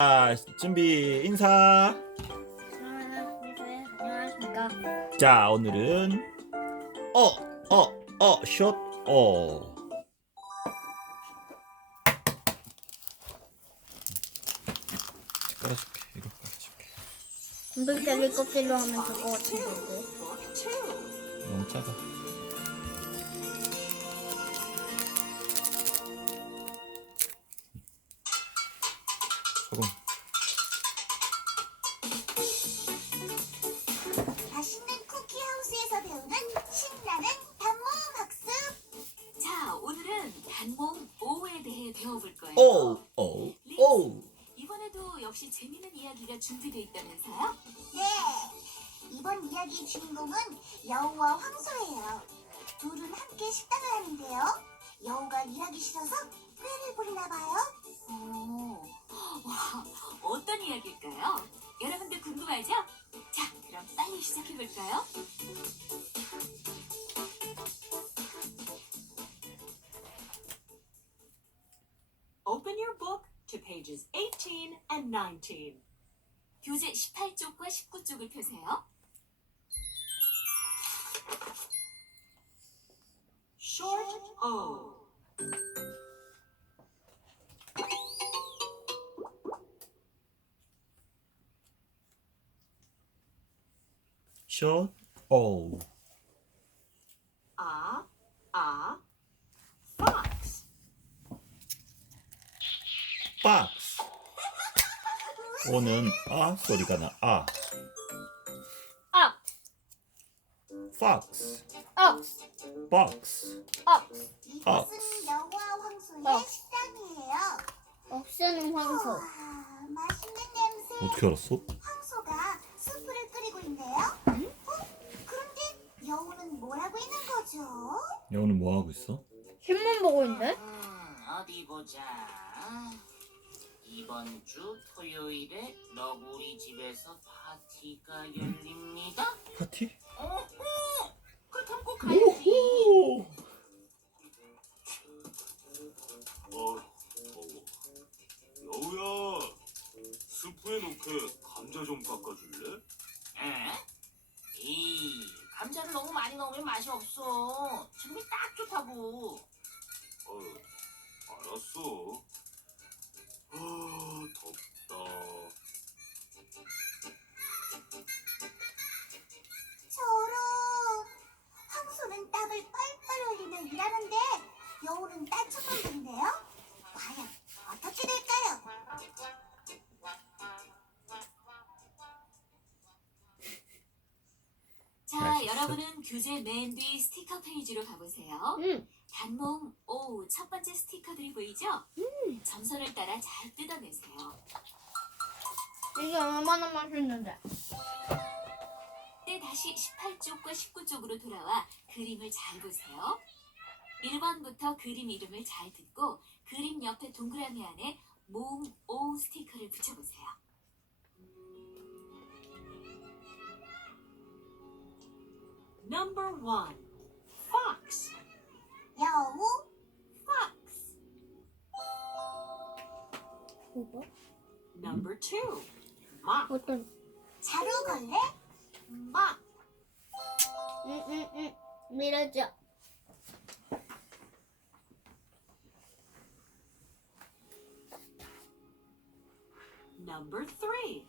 자, 준비 인사. 네, 안녕하십니까. 자, 오늘은 어, 어, 어, 숏, 어. 깔아줄게. 이거 깔아줄게. 군백짜리 껍질로 하면 될것 같은데. 너무 작아. 황소예요. 둘은 함께 식당을 하는데요. 여우가 일하기 싫어서 회를 부리나 봐요. 오, 와, 어떤 이야기일까요? 여러분들 궁금하죠? 자, 그럼 빨리 시작해볼까요? Open your book to pages 18 and 19. 교재 18쪽과 19쪽을 펴세요. Short O. 숏, 오. A, fox. 박스. 오는 아 소리가 나. 아. 아, 박스. 어, 박스. 어. 황소의 어. 식당이에요. 없애는 황소. 와, 맛있는 냄새. 어떻게 알았어? 황소가 수프를 끓이고 있네요. 어? 그런데 여우는 뭐라고 있는 거죠? 여우는 뭐 하고 있어? 신문 보고 있네. 음, 어디 보자. 이번 주 토요일에 너구리 집에서 파티가 열립니다. 파티? 교재 맨 뒤 스티커 페이지로 가보세요. 응. 단몽 오첫 번째 스티커들이 보이죠? 점선을 따라 잘 뜯어내세요. 이게 얼마나 맛있는데. 때 다시 18쪽과 19쪽으로 돌아와 그림을 잘 보세요. 1번부터 그림 이름을 잘 듣고 그림 옆에 동그라미 안에 모음 O 스티커를 붙여보세요. Number one, fox. 여우, fox. 이거? Number two, mock. 어떤? 자루걸레, Mock. 응, 응, 응. 밀어줘. Number three,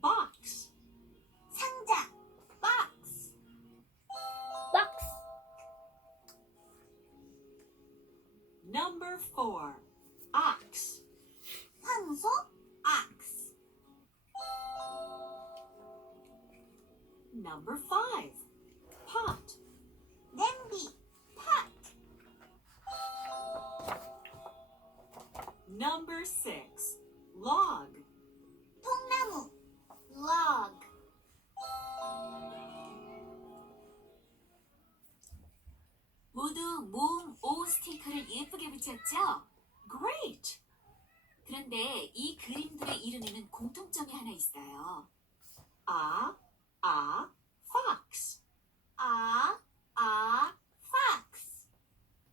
box. Four, ox. 황소, ox. Number 모두 모음 O 스티커를 예쁘게 붙였죠? Great. 그런데 이 그림들의 이름에는 공통점이 하나 있어요. A, a, fox. 아, 아, fox.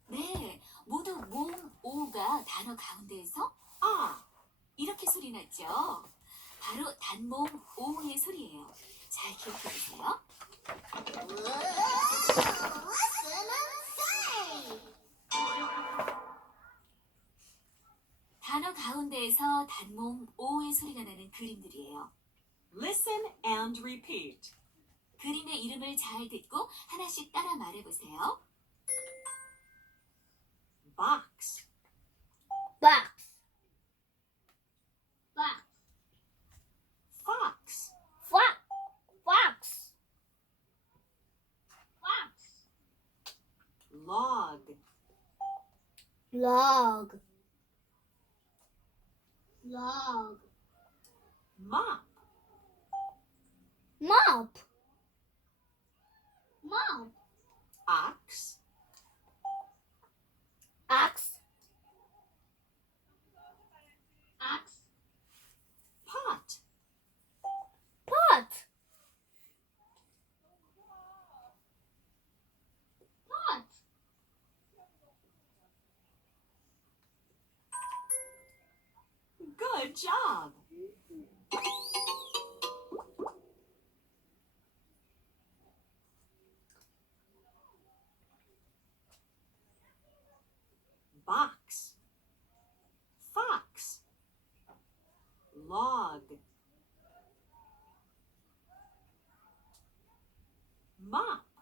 네, 모두 모음 O가 단어 가운데에서 A. 이렇게 소리 났죠? 바로 단모음 오의 소리예요. 잘 기억해 보세요. 단어 가운데에서 단모음 오의 소리가 나는 그림들이에요. Listen and repeat. 그림의 이름을 잘 듣고 하나씩 따라 말해보세요. Box, box, log, log, mop, mop, mop, ox, Box, fox, log, mop,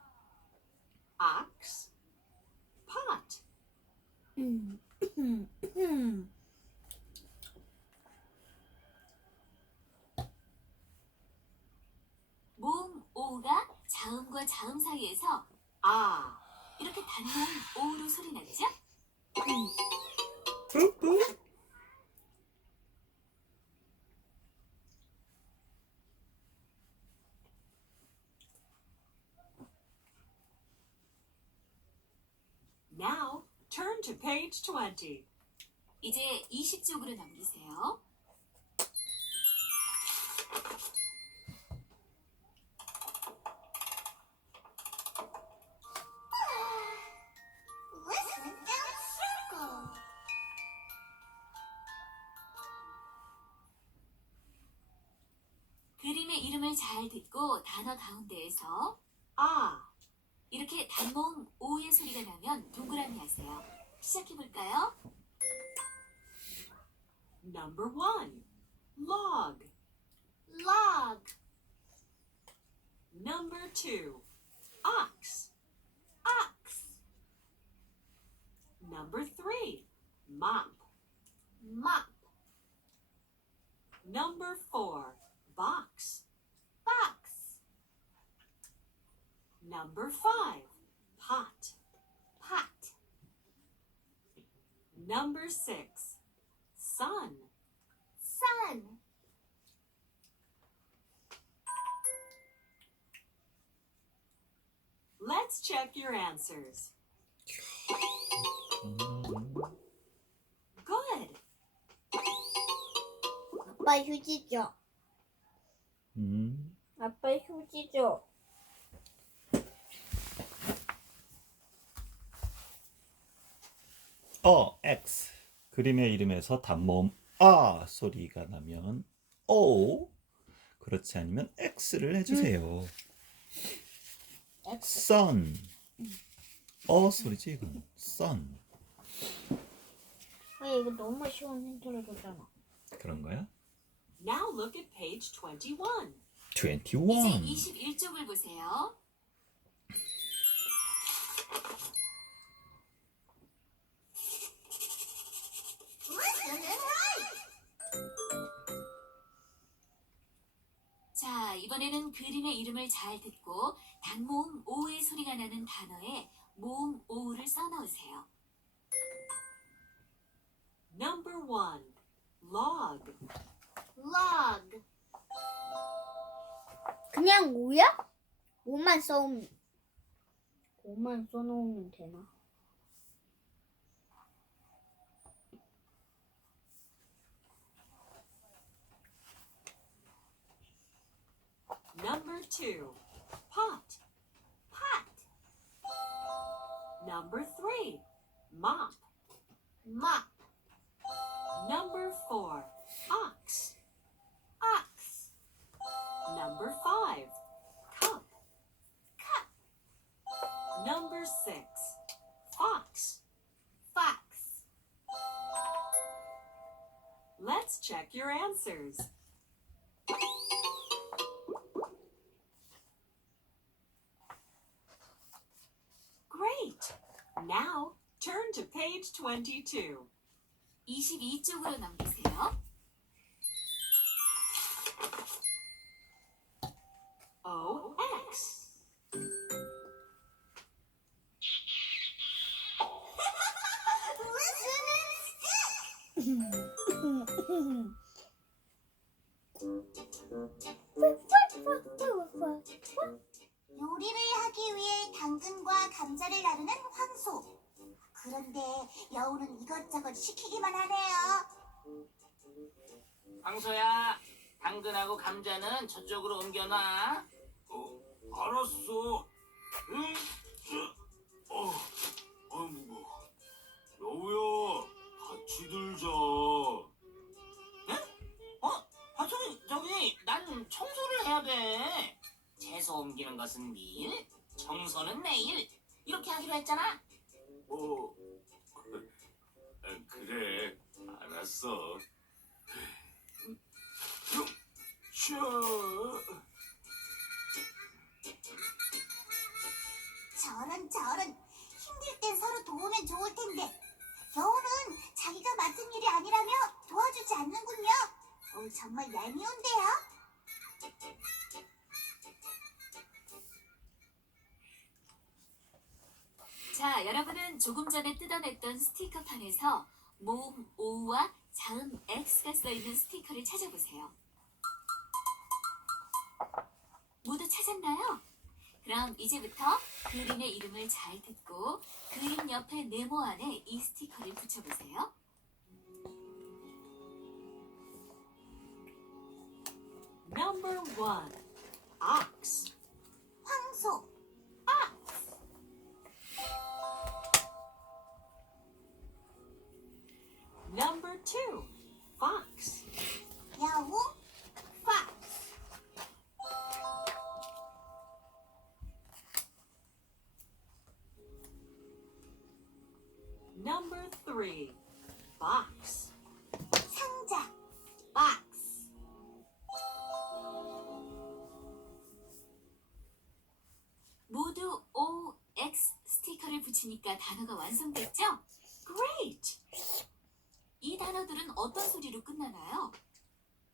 뿌뿌. Now, turn to page 20. 이제 20쪽으로 넘기세요. 그림의 이름을 잘 듣고 단어 가운데에서 Ah. 이렇게 단모음 오의 소리가 나면 동그라미 하세요. 시작해 볼까요? Number one, log. log, Number two, ox. ox, Number three, mop. mop, Number four, box, Number five, pot. pot, Number six, sun. sun, Let's check your answers. 음. Good. 아빠 휴지죠. 음. 아빠 휴지죠. 어, X. 그림의 이름에서 단모음 아 소리가 나면 O. 그렇지 않으면 X를 해주세요. X. sun. 어 소리지 이건. sun. 아 이거 너무 쉬운 힌트를 줬잖아. 그런 거야? Now look at page 21. 21. 이제 21쪽을 보세요. 이번에는 그림의 이름을 잘 듣고 단모음 오의 소리가 나는 단어에 모음 오를 써넣으세요. Number one, log. log. 그냥 오야? 오만 써오면 오만 써놓으면 되나? Number two, pot. Pot. Number three, mop. Mop. Number four, ox. Ox. Number five, cup. Cup. Number six, fox. Fox. Let's check your answers. Turn to page 22. 22쪽으로 넘기세요. O X. 요리를 하기 위해 당근과 감자를 나르는 황소. 그런데 여우는 이것저것 시키기만 하네요. 황소야, 당근하고 감자는 저쪽으로 옮겨놔. 어, 알았어. 응? 저, 어, 아 무거워. 여우야, 같이 들자. 어? 황소는 저기 난 청소를 해야 돼. 채소 옮기는 것은 밀, 청소는 내일. 이렇게 하기로 했잖아. 어, 아, 그래, 알았어. 좀, 샤. 저런 저런 힘들 땐 서로 도우면 좋을 텐데 여우는 자기가 맡은 일이 아니라며 도와주지 않는군요. 어, 정말 얄미운데요. 자, 여러분은 조금 전에 뜯어냈던 스티커판에서 모음 O와 자음 X가 써있는 스티커를 찾아보세요. 모두 찾았나요? 그럼 이제부터 그림의 이름을 잘 듣고 그림 옆에 네모 안에 이 스티커를 붙여보세요. Number. 붙이니까 단어가 완성됐죠? Great. 이 단어들은 어떤 소리로 끝나나요?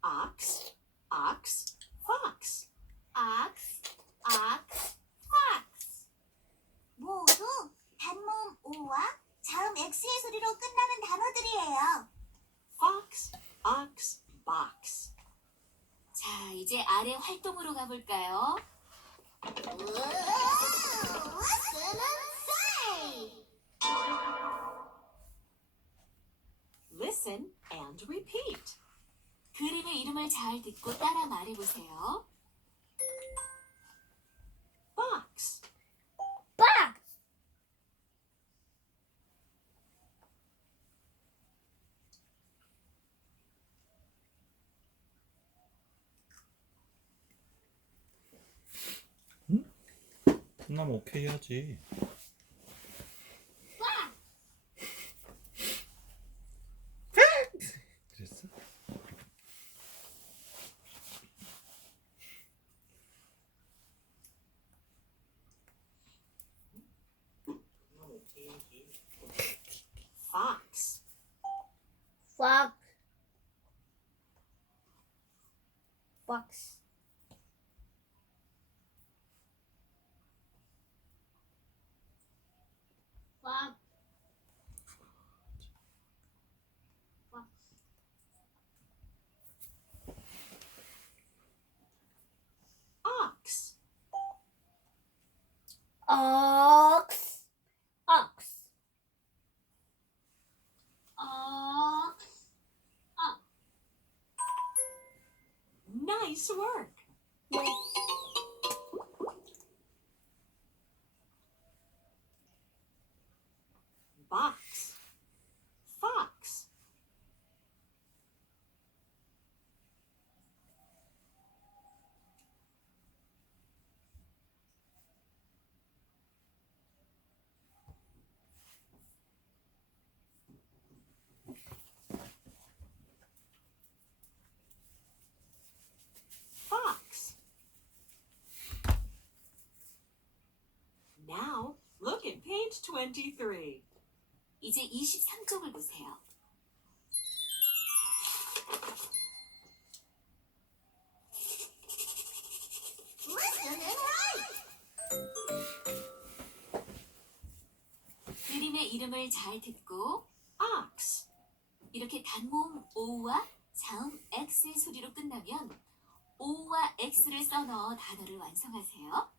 Ox. Ox. Fox. ox, ox, fox. 모두 단모음 O와 자음 X의 소리로 끝나는 단어들이에요. Fox. Ox. Box. 자, 이제 아래 활동으로 가볼까요? 우와, 쓰는. Listen and repeat. 그림의 이름을 잘 듣고 따라 말해보세요. Box. box, 끝나면 오케이 하지. box. used to work. Page 23. 이제 23쪽을 보세요. 그림의 이름을 잘 듣고 Ox. 이렇게 단모음 O와 자음 X의 소리로 끝나면 O와 X를 써넣어 단어를 완성하세요.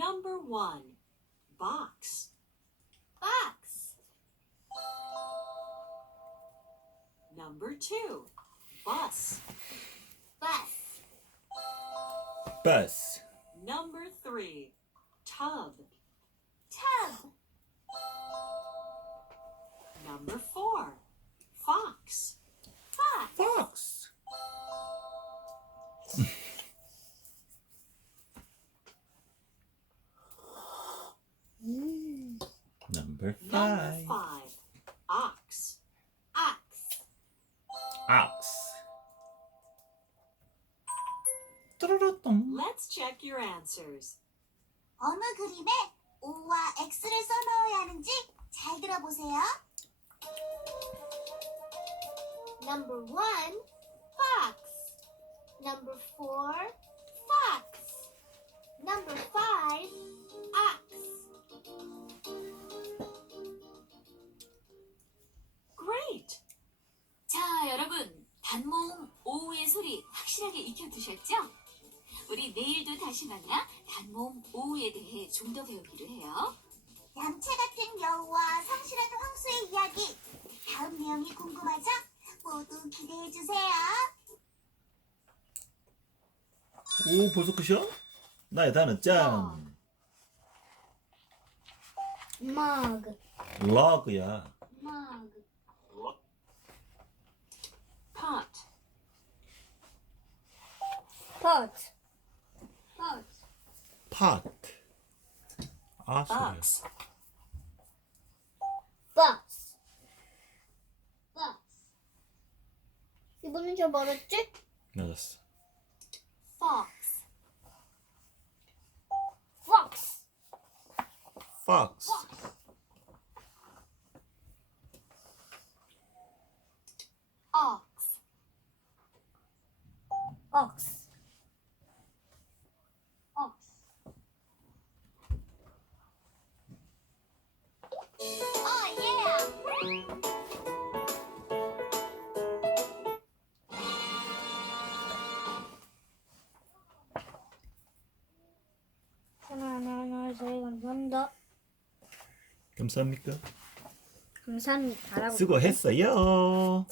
Number 1. Box. Box, Number 2. Bus. bus, bus, Number 3. Tub. tub, Number 4. Fox. fox, fox. Answers. 어느 그림에 O와 X를 써넣어야 하는지 잘 들어보세요. Number one, fox. Number four, fox. Number five, ox. Great. 자, 여러분, 단모음 오의 소리 확실하게 익혀 두셨죠? 우리 내일도 다시 만나 단모음 오에 대해 좀 더 배우기로 해요. 얌체 같은 여우와 성실한 황소의 이야기. 다음 내용이 궁금하죠? 모두 기대해 주세요. 오, 벌써 끝이야? 나의 단어 짠. Mug. 러그야. Mug. Pot. Pot. Pot. 팟. 아, 소리야. Box. Bus. Bus. 이번엔 저 멀었지? 맞았어. fox, Fox. Fox. ox, 감사합니까? 감사합니다라고. 수고했어요.